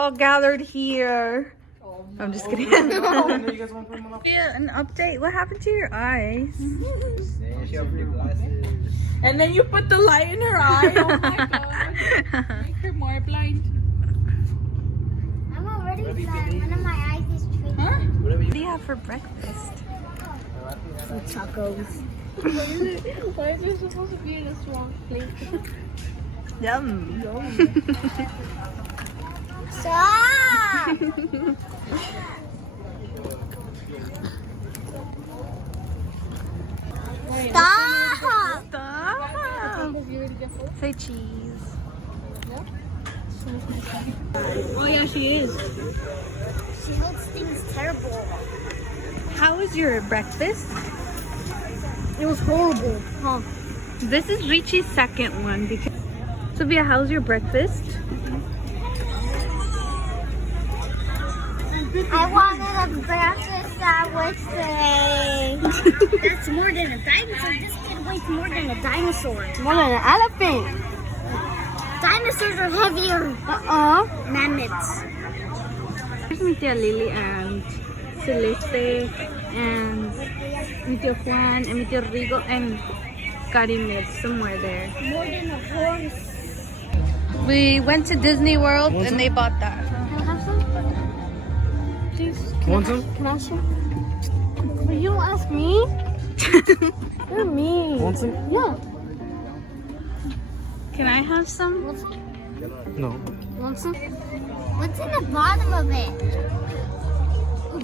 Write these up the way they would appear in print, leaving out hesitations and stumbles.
All gathered here. I'm just kidding. Yeah, an update. What happened to your eyes? And then you put the light in her eye. Oh my god. Make her more blind. I'm already blind. One of my eyes is tricky. Huh? What do you have for breakfast? Tacos. Why is it supposed to be in a strong plate? Yum. Stop! Stop! Stop. Say cheese. Oh yeah, she is. She makes things terrible. How was your breakfast? It was horrible. Oh, this is Richie's second one. Because Sophia, how's your breakfast? I wanted a breakfast sandwich today. That's more than a dinosaur. This kid weighs more than a dinosaur. More than an elephant. Dinosaurs are heavier. Mammoths. Here's mi tia Lily and Celeste and mi tio Juan and mi tio Rigo and Karim is somewhere there. More than a horse. We went to Disney World and they bought that. Can I have some? Please. Can I have some? But you don't ask me. You're mean. Want some? Yeah. Can I have some? Want some? No. Want some? What's in the bottom of it?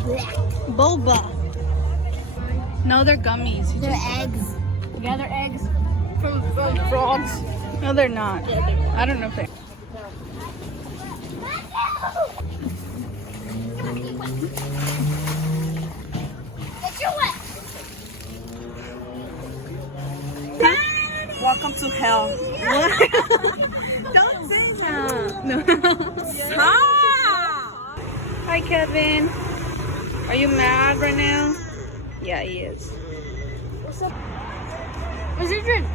Blech. Boba. No, they're gummies. They're eggs. Yeah, they're eggs from frogs. No, they're not. I don't know if they. Get your wet. Welcome to hell. Don't say that. No. Stop! Hi, Kevin. Are you mad right now? Yeah, he is. What's up? What's your drink?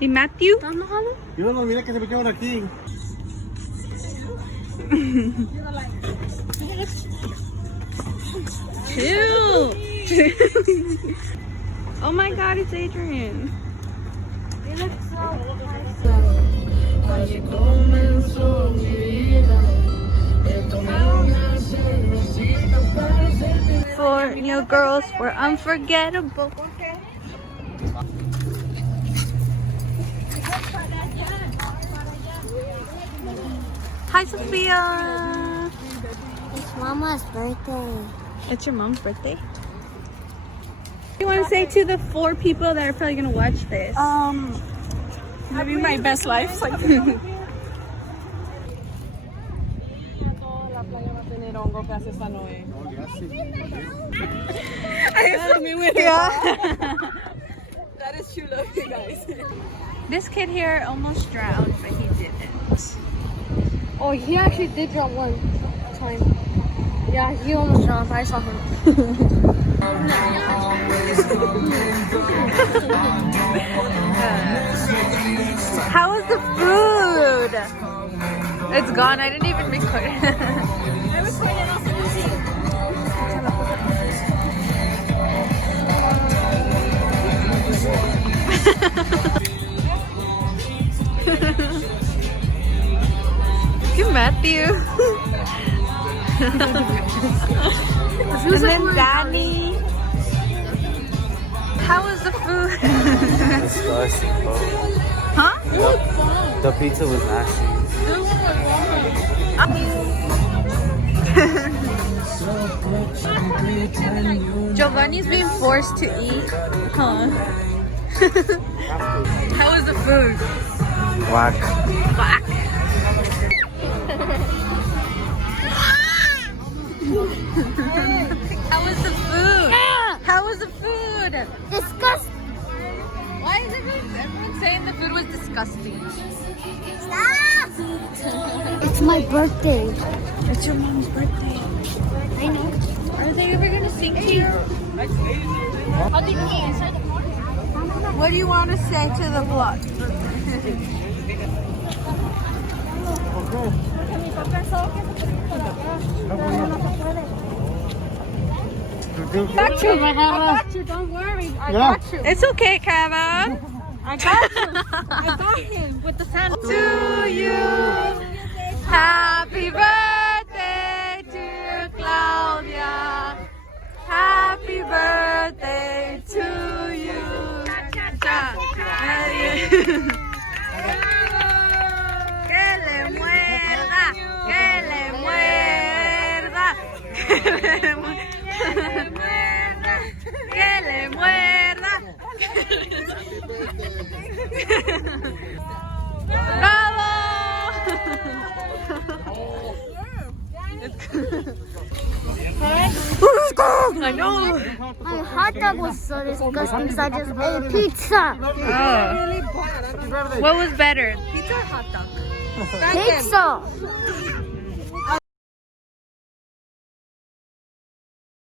Hey, Matthew? Yo no, mira que se me quedan aquí. Chill. Oh my God, it's Adrian. You look so For new girls, we're unforgettable. Hi, Sophia. It's Mama's birthday. It's your mom's birthday. What do you want to say to the 4 people that are probably going to watch this? Living my best life. Like, that is true love, you guys. This kid here almost drowned, but he didn't. Oh, he actually did drown one time. Yeah, he almost drowned. I saw him. How was the food? It's gone. I didn't even record. I was trying to also Look at Matthew. And then Danny. How was the food? Disgusting, bro. Huh? The pizza was nasty. Giovanni's being forced to eat. Huh? How was the food? Whack. Whack. How was the food? How was the food? Disgusting. Why is everyone saying the food was disgusting? Stop! It's my birthday. It's your mom's birthday. I know. Are they ever gonna sing to you? What do you want to say to the vlog? Got you, I got you. Don't worry. I Yeah. got you. It's okay, Kevin. I got you. I got him with the sand. To you, happy birthday, dear Claudia. Happy birthday to you. Que le muerda, que le muerda, que le muerda, que le muerda. ¡Bravo! I know. My hot dog was so disgusting because I just ate pizza. Oh. What was better, pizza or hot dog? Pizza.